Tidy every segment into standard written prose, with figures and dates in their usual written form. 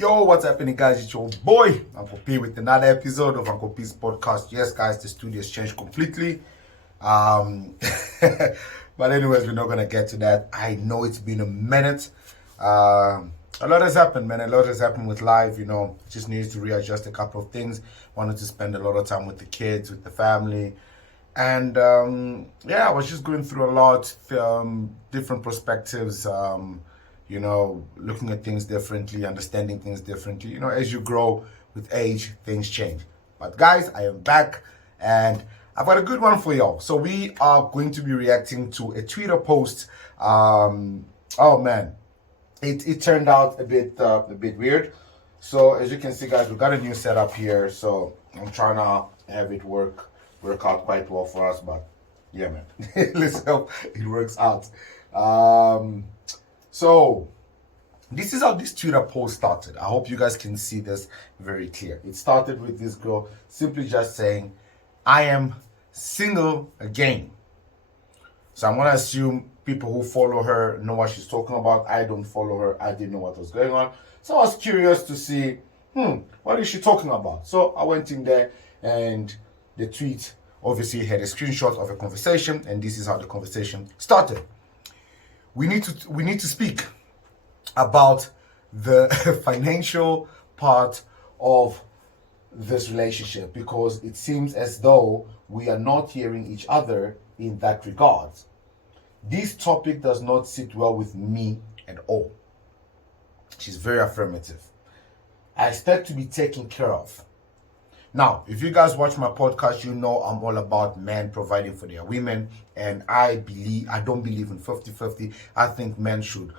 Yo, what's happening, guys? It's your boy, Uncle P, with another episode of Uncle P's podcast. Yes, guys, the studio's changed completely. Um, but anyways, we're not gonna get to that. I know it's been a minute. A lot has happened, man. A lot has happened with life. Just needs to readjust a couple of things. Wanted to spend a lot of time with the kids, with the family. And I was just going through a lot, different perspectives, looking at things differently, understanding things differently. As you grow with age, things change. But guys, I am back and I've got a good one for y'all. So we are going to be reacting to a Twitter post. Oh man, it turned out a bit weird. So as you can see, guys, we've got a new setup here. So I'm trying to have it work out quite well for us, but yeah, man, let's hope it works out. So this is how this Twitter post started. I hope you guys can see this very clear. It started with this girl simply just saying, I am single again. So I'm going to assume people who follow her know what she's talking about. I don't follow her. I didn't know what was going on. So I was curious to see, what is she talking about? So I went in there and the tweet obviously had a screenshot of a conversation, and this is how the conversation started. We need to speak about the financial part of this relationship, because it seems as though we are not hearing each other in that regard. This topic does not sit well with me at all. She's very affirmative. I expect to be taken care of. Now, if you guys watch my podcast, you know I'm all about men providing for their women, and I don't believe in 50-50. I think men should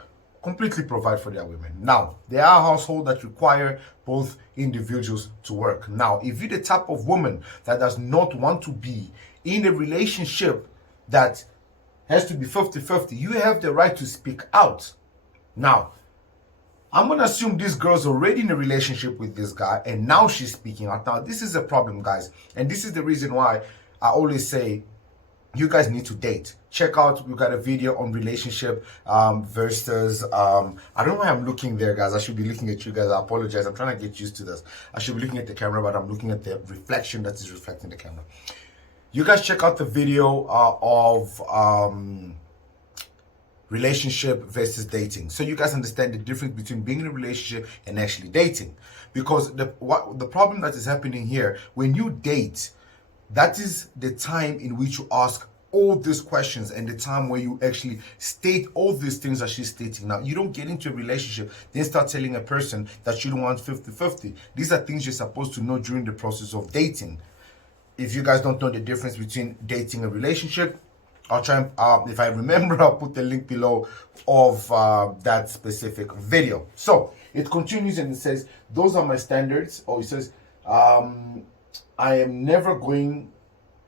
completely provide for their women. Now, there are households that require both individuals to work. Now, if you're the type of woman that does not want to be in a relationship that has to be 50-50, you have the right to speak out. Now, I'm going to assume this girl's already in a relationship with this guy and now she's speaking out. Now, this is a problem, guys. And this is the reason why I always say you guys need to date. Check out, we've got a video on relationship versus, I don't know why I'm looking there, guys. I should be looking at you guys. I apologize. I'm trying to get used to this. I should be looking at the camera, but I'm looking at the reflection that is reflecting the camera. You guys check out the video of relationship versus dating, so you guys understand the difference between being in a relationship and actually dating. Because the problem that is happening here, when you date, that is the time in which you ask all these questions and the time where you actually state all these things that she's stating. Now, you don't get into a relationship then start telling a person that you don't want 50-50. These are things you're supposed to know during the process of dating. If you guys don't know the difference between dating and relationship, I'll try and, if I remember, I'll put the link below of that specific video. So it continues and it says, those are my standards. Or it says, I am never going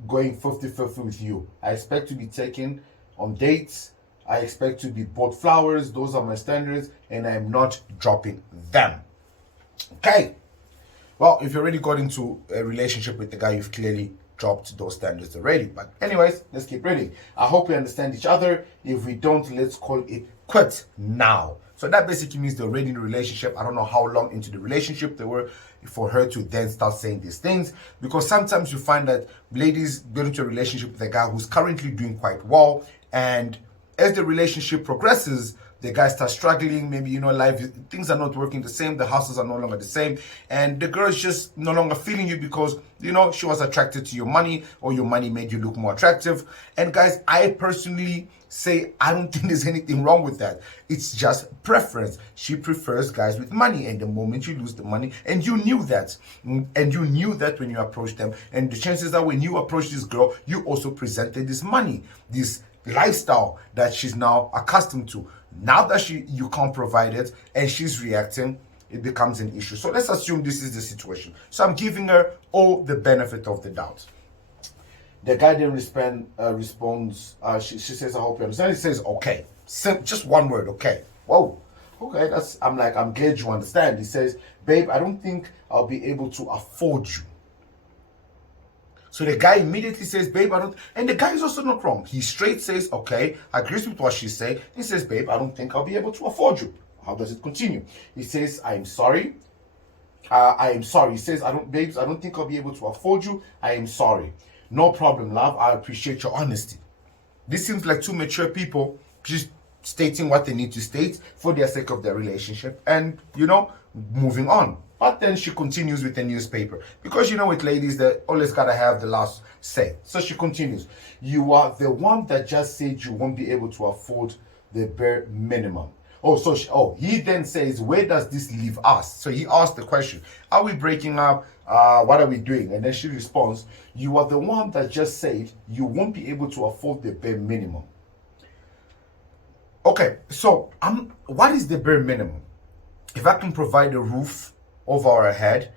50-50 with you. I expect to be taken on dates. I expect to be bought flowers. Those are my standards, and I am not dropping them. Okay. Well, if you already got into a relationship with the guy, you've clearly dropped those standards already. But anyways, let's keep reading. I hope we understand each other. If we don't, let's call it quit now. So that basically means they're already in a relationship. I don't know how long into the relationship they were for her to then start saying these things. Because sometimes you find that ladies get into a relationship with a guy who's currently doing quite well, and as the relationship progresses, the guy starts struggling. Maybe, life, things are not working the same. The houses are no longer the same. And the girl is just no longer feeling you because, she was attracted to your money, or your money made you look more attractive. And guys, I personally say, I don't think there's anything wrong with that. It's just preference. She prefers guys with money. And the moment you lose the money, and you knew that, when you approached them, and the chances are when you approach this girl, you also presented this money, this lifestyle that she's now accustomed to. Now that you can't provide it and she's reacting, it becomes an issue. So let's assume this is the situation. So I'm giving her all the benefit of the doubt. The guy then responds, she says, I hope you understand. He says, okay. Just one word, okay. Whoa. Okay, I'm glad you understand. He says, babe, I don't think I'll be able to afford you. So the guy immediately says, babe, I don't, and the guy is also not wrong. He straight says, okay, agrees with what she said. He says, babe, I don't think I'll be able to afford you. How does it continue? He says, I am sorry. He says, babes, I don't think I'll be able to afford you. I am sorry. No problem, love. I appreciate your honesty. This seems like two mature people just stating what they need to state for the sake of their relationship and, moving on. But then she continues with the newspaper. Because with ladies, they always gotta have the last say. So she continues. You are the one that just said you won't be able to afford the bare minimum. He then says, where does this leave us? So he asked the question, are we breaking up? What are we doing? And then she responds, you are the one that just said you won't be able to afford the bare minimum. Okay, so what is the bare minimum? If I can provide a roof over our head,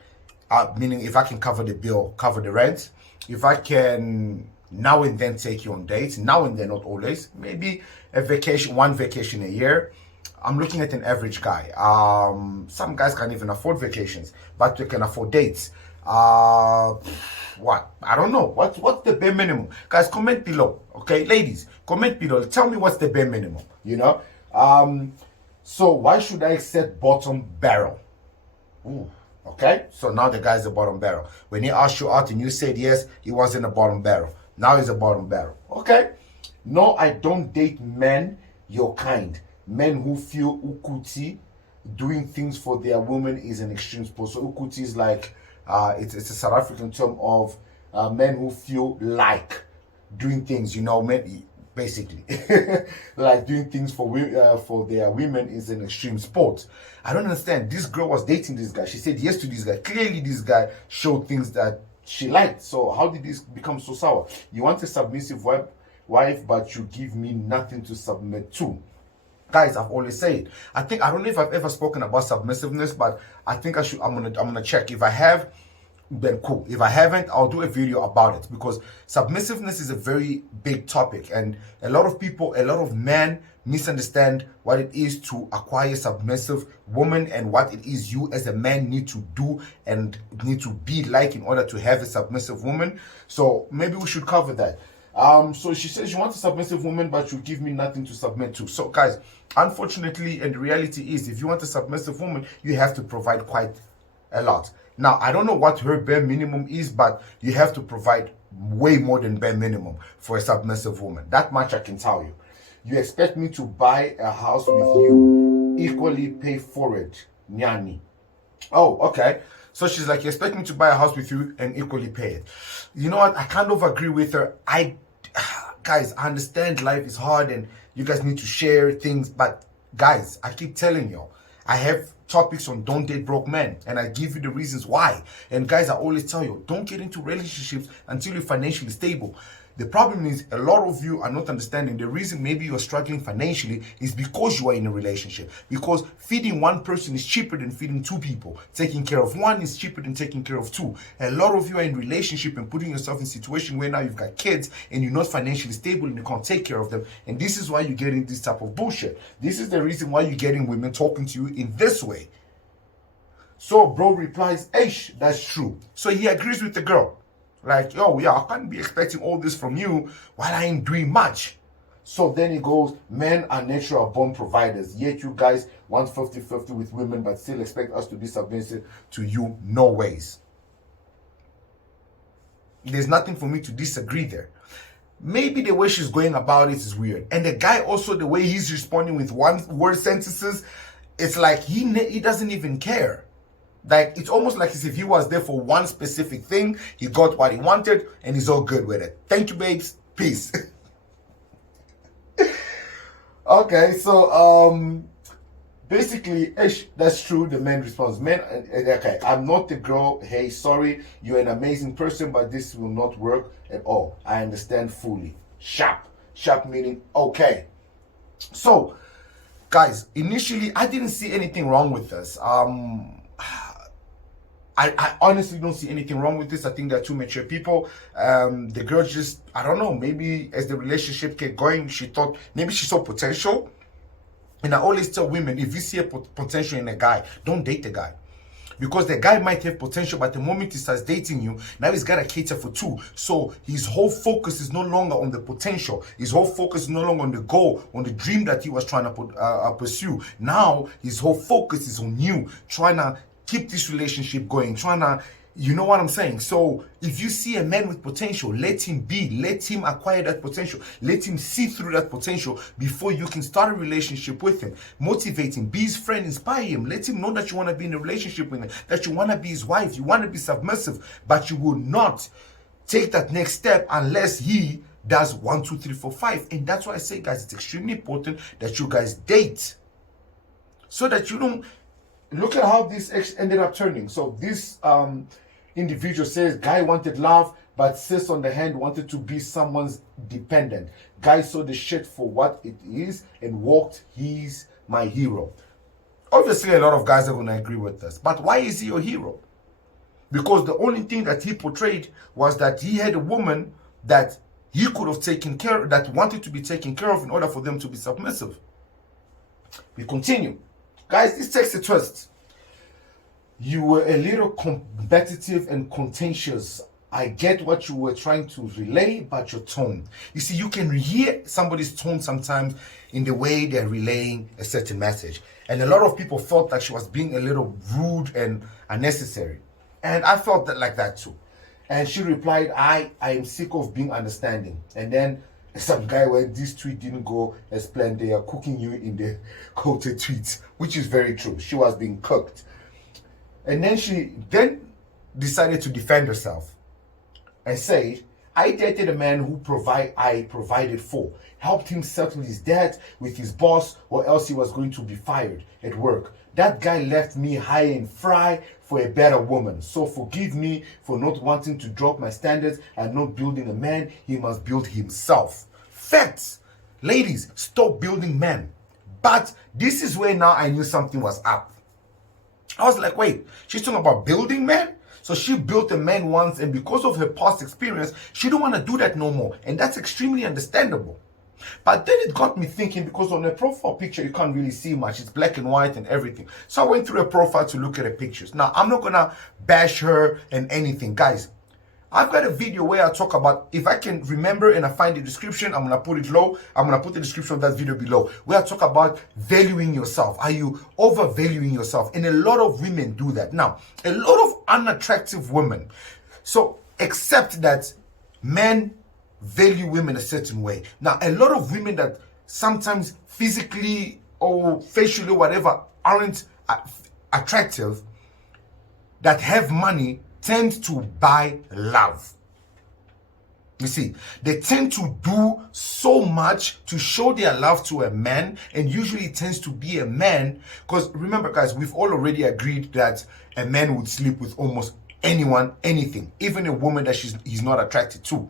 meaning if I can cover the bill, cover the rent, if I can now and then take you on dates, now and then, not always, maybe one vacation a year, I'm looking at an average guy. Some guys can't even afford vacations, but they can afford dates. What? I don't know. What's the bare minimum? Guys, comment below. Okay, ladies, comment below. Tell me what's the bare minimum. So why should I set bottom barrel? Ooh. Okay, so now the guy's a bottom barrel. When he asked you out and you said yes, he wasn't a bottom barrel. Now he's a bottom barrel. Okay. No, I don't date men your kind. Men who feel ukuti, doing things for their woman is an extreme sport. So ukuti is like, it's a South African term of men who feel like doing things, men, basically. Like doing things for their women is an extreme sport. I don't understand. This girl was dating this guy. She said yes to this guy. Clearly this guy showed things that she liked. So how did this become so sour? You want a submissive wife, but you give me nothing to submit to. Guys, I've always said, I don't know if I've ever spoken about submissiveness, but I think I'm gonna check. If I have, then cool. If I haven't, I'll do a video about it, because submissiveness is a very big topic, and a lot of men misunderstand what it is to acquire a submissive woman and what it is you as a man need to do and need to be like in order to have a submissive woman. So maybe we should cover that. So she says, you want a submissive woman, but you give me nothing to submit to. So guys, unfortunately, and the reality is, if you want a submissive woman, you have to provide quite a lot. Now, I don't know what her bare minimum is, but you have to provide way more than bare minimum for a submissive woman. That much I can tell you. You expect me to buy a house with you, equally pay for it, nyani. Oh, okay. So she's like, you expect me to buy a house with you and equally pay it. You know what? I kind of agree with her. Guys, I understand life is hard and you guys need to share things. But guys, I keep telling you, I have topics on don't date broke men, and I give you the reasons why. And guys, I always tell you, don't get into relationships until you're financially stable. The problem is a lot of you are not understanding the reason maybe you're struggling financially is because you are in a relationship. Because feeding one person is cheaper than feeding two people. Taking care of one is cheaper than taking care of two. A lot of you are in relationship and putting yourself in a situation where now you've got kids and you're not financially stable and you can't take care of them. And this is why you're getting this type of bullshit. This is the reason why you're getting women talking to you in this way. So bro replies, Aish, that's true. So he agrees with the girl. Like, yo, yeah, I can't be expecting all this from you while I ain't doing much. So then he goes, men are natural born providers, yet you guys want 50-50 with women but still expect us to be submissive to you. No ways. There's nothing for me to disagree there. Maybe the way she's going about it is weird. And the guy also, the way he's responding with one-word sentences, it's like he doesn't even care. Like, it's almost like as if he was there for one specific thing. He got what he wanted, and he's all good with it. Thank you, babes. Peace. Okay, so, basically, that's true. The man responds, men, okay, I'm not the girl. Hey, sorry, you're an amazing person, but this will not work at all. I understand fully. Sharp. Sharp meaning, okay. So, guys, initially, I didn't see anything wrong with this. I honestly don't see anything wrong with this. I think they're two mature people. The girl just, I don't know, maybe as the relationship kept going, she thought, maybe she saw potential. And I always tell women, if you see a potential in a guy, don't date the guy. Because the guy might have potential, but the moment he starts dating you, now he's got to cater for two. So his whole focus is no longer on the potential. His whole focus is no longer on the goal, on the dream that he was trying to pursue. Now his whole focus is on you, trying to keep this relationship going, trying to, you know what I'm saying? So if you see a man with potential, let him be, let him acquire that potential, let him see through that potential before you can start a relationship with him. Motivate him, be his friend, inspire him, let him know that you want to be in a relationship with him, that you want to be his wife, you want to be submissive, but you will not take that next step unless he does 1, 2, 3, 4, 5. And that's why I say, guys, it's extremely important that you guys date so that you don't. Look at how this ended up turning. So this individual says, guy wanted love, but sis on the hand wanted to be someone's dependent. Guy saw the shit for what it is and walked, he's my hero. Obviously, a lot of guys are going to agree with this. But why is he your hero? Because the only thing that he portrayed was that he had a woman that he could have taken care of, that wanted to be taken care of in order for them to be submissive. We continue. Guys, this takes a twist. You were a little competitive and contentious. I get what you were trying to relay, but your tone. You see, you can hear somebody's tone sometimes in the way they're relaying a certain message. And a lot of people felt that she was being a little rude and unnecessary. And I felt that like that too. And she replied, I am sick of being understanding. And then some guy went, this tweet didn't go as planned. They are cooking you in the quoted tweets, which is very true. She was being cooked. And then she decided to defend herself and say, I dated a man who I provided for, helped him settle his debt with his boss, or else he was going to be fired at work. That guy left me high and fry for a better woman. So forgive me for not wanting to drop my standards and not building a man. He must build himself. Facts. Ladies, stop building men. But this is where now I knew something was up. I was like, wait, she's talking about building men? So she built a man once, and because of her past experience, she don't want to do that no more. And that's extremely understandable. But then it got me thinking, because on her profile picture, you can't really see much. It's black and white and everything. So I went through her profile to look at her pictures. Now, I'm not going to bash her and anything. Guys, I've got a video where I talk about, if I can remember and I find the description, I'm going to put it low. I'm going to put the description of that video below, where I talk about valuing yourself. Are you overvaluing yourself? And a lot of women do that. Now, a lot of unattractive women, so accept that men value women a certain way. Now, a lot of women that sometimes physically or facially or whatever aren't attractive, that have money, tend to buy love. You see, they tend to do so much to show their love to a man, and usually it tends to be a man, because remember guys, we've all already agreed that a man would sleep with almost anyone, anything, even a woman that he's not attracted to.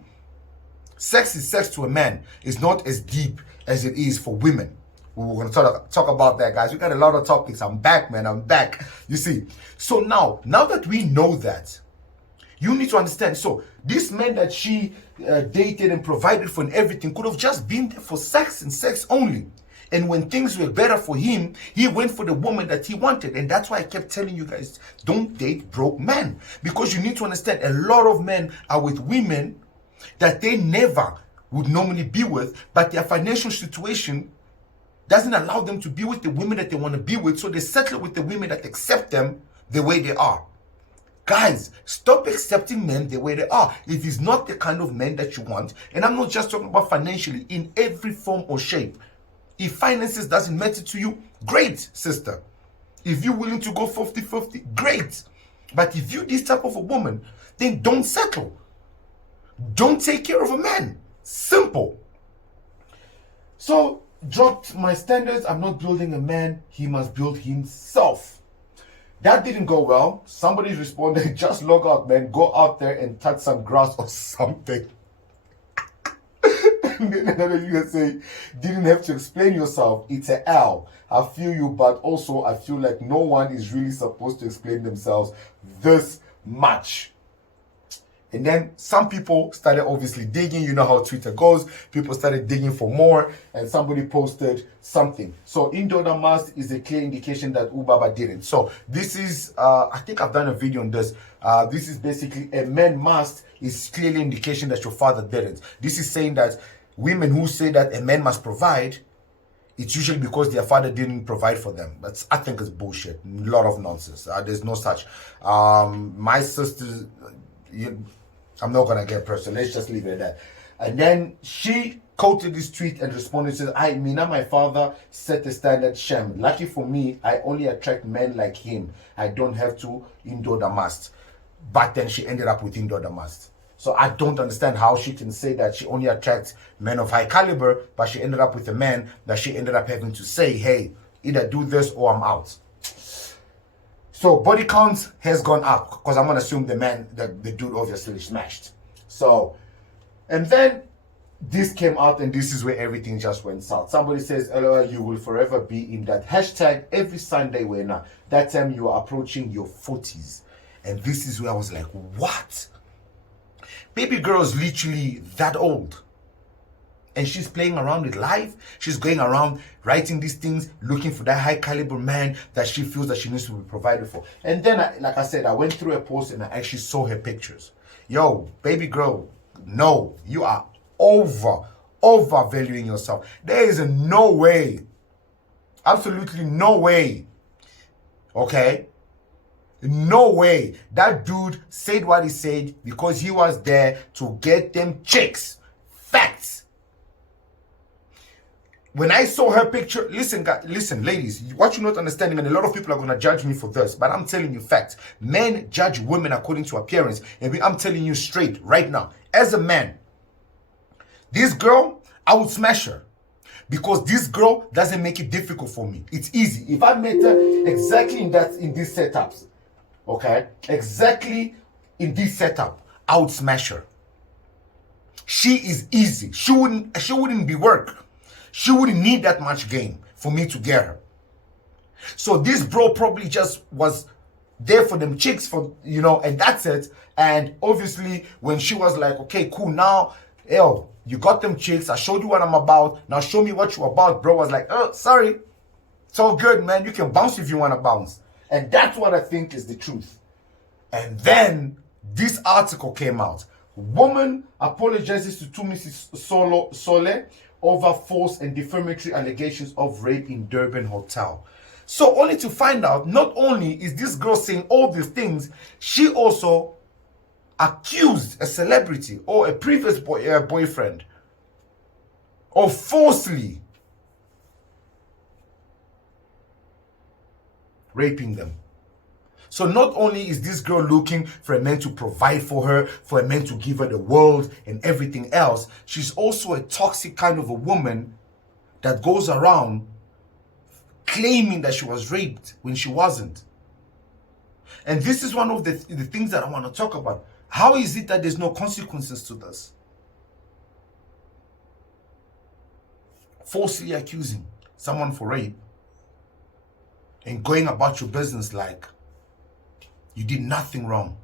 Sex is sex to a man. It's not as deep as it is for women. We're going to talk about that, guys. We got a lot of topics. I'm back, man. I'm back. You see. So now that we know that, you need to understand. So this man that she dated and provided for and everything could have just been there for sex and sex only. And when things were better for him, he went for the woman that he wanted. And that's why I kept telling you guys, don't date broke men. Because you need to understand, a lot of men are with women that they never would normally be with, but their financial situation doesn't allow them to be with the women that they want to be with, so they settle with the women that accept them the way they are. Guys, stop accepting men the way they are. If he's not the kind of man that you want, and I'm not just talking about financially, in every form or shape. If finances doesn't matter to you, great, sister. If you're willing to go 50-50, great. But if you're this type of a woman, then don't settle. Don't take care of a man. Simple. So, dropped my standards. I'm not building a man. He must build himself. That didn't go well. Somebody responded, just log out, man. Go out there and touch some grass or something. And then another you say, didn't have to explain yourself. It's a L. I feel you, but also I feel like no one is really supposed to explain themselves this much. And then some people started obviously digging. You know how Twitter goes. People started digging for more, and somebody posted something. So Indora must is a clear indication that Ubaba didn't. So this is, I think I've done a video on this. This is basically a man must is clearly indication that your father didn't. This is saying that women who say that a man must provide, it's usually because their father didn't provide for them. That's, I think, it's bullshit. A lot of nonsense. There's no such. My sister, I'm not gonna get personal. Let's just leave it at that. And then she quoted this tweet and responded, says, "I mean, my father set the standard sham. Lucky for me, I only attract men like him. I don't have to endure the must." But then she ended up with endure the must. So I don't understand how she can say that she only attracts men of high caliber, but she ended up with a man that she ended up having to say, hey, either do this or I'm out. So body count has gone up because I'm going to assume the dude obviously smashed. So, and then this came out and this is where everything just went south. Somebody says, LOL, you will forever be in that hashtag every Sunday when that time you are approaching your 40s. And this is where I was like, what? Baby girl is literally that old. And she's playing around with life. She's going around writing these things, looking for that high caliber man that she feels that she needs to be provided for. And then, like I said, I went through her post and I actually saw her pictures. Yo, baby girl, no, you are overvaluing yourself. There is no way, absolutely no way, okay? No way that dude said what he said because he was there to get them chicks. Facts. When I saw her picture, listen, ladies, what you're not understanding, and a lot of people are going to judge me for this, but I'm telling you facts. Men judge women according to appearance, and I'm telling you straight right now, as a man, this girl, I would smash her. Because this girl doesn't make it difficult for me. It's easy. If I met her exactly in these setups, okay, exactly in this setup, I would smash her. She is easy. She wouldn't be work. She wouldn't need that much game for me to get her. So this bro probably just was there for them chicks, for and that's it. And obviously when she was like, okay, cool, now, yo, you got them chicks, I showed you what I'm about, now show me what you're about. Bro was like, oh, sorry, it's all good, man, you can bounce if you want to bounce. And that's what I think is the truth. And then this article came out. Woman apologizes to Mrs. Sole over false and defamatory allegations of rape in Durban hotel. So only to find out, not only is this girl saying all these things, she also accused a celebrity or a previous boyfriend of falsely raping them. So not only is this girl looking for a man to provide for her, for a man to give her the world and everything else, she's also a toxic kind of a woman that goes around claiming that she was raped when she wasn't. And this is one of the things that I want to talk about. How is it that there's no consequences to this? Falsely accusing someone for rape and going about your business like you did nothing wrong.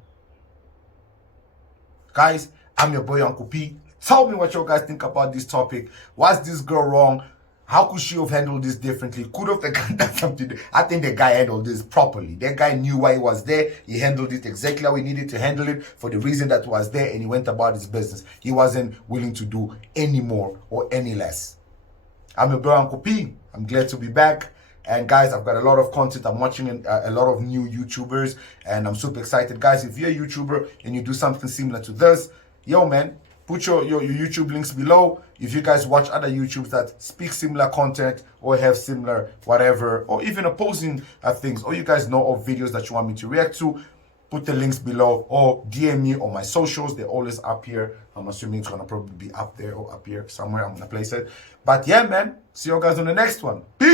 Guys, I'm your boy Uncle P. Tell me what you guys think about this topic. Was this girl wrong? How could she have handled this differently? Could have the guy done something? I think the guy handled this properly. That guy knew why he was there. He handled it exactly how he needed to handle it for the reason that was there, and he went about his business. He wasn't willing to do any more or any less. I'm your boy Uncle P. I'm glad to be back. And guys, I've got a lot of content. I'm watching a lot of new YouTubers, and I'm super excited. Guys, if you're a YouTuber and you do something similar to this, yo man, put your YouTube links below. If you guys watch other YouTubers that speak similar content or have similar whatever, or even opposing things, or you guys know of videos that you want me to react to, put the links below or DM me on my socials. They're always up here. I'm assuming it's going to probably be up there or up here somewhere. I'm going to place it. But yeah, man, see you guys on the next one. Peace.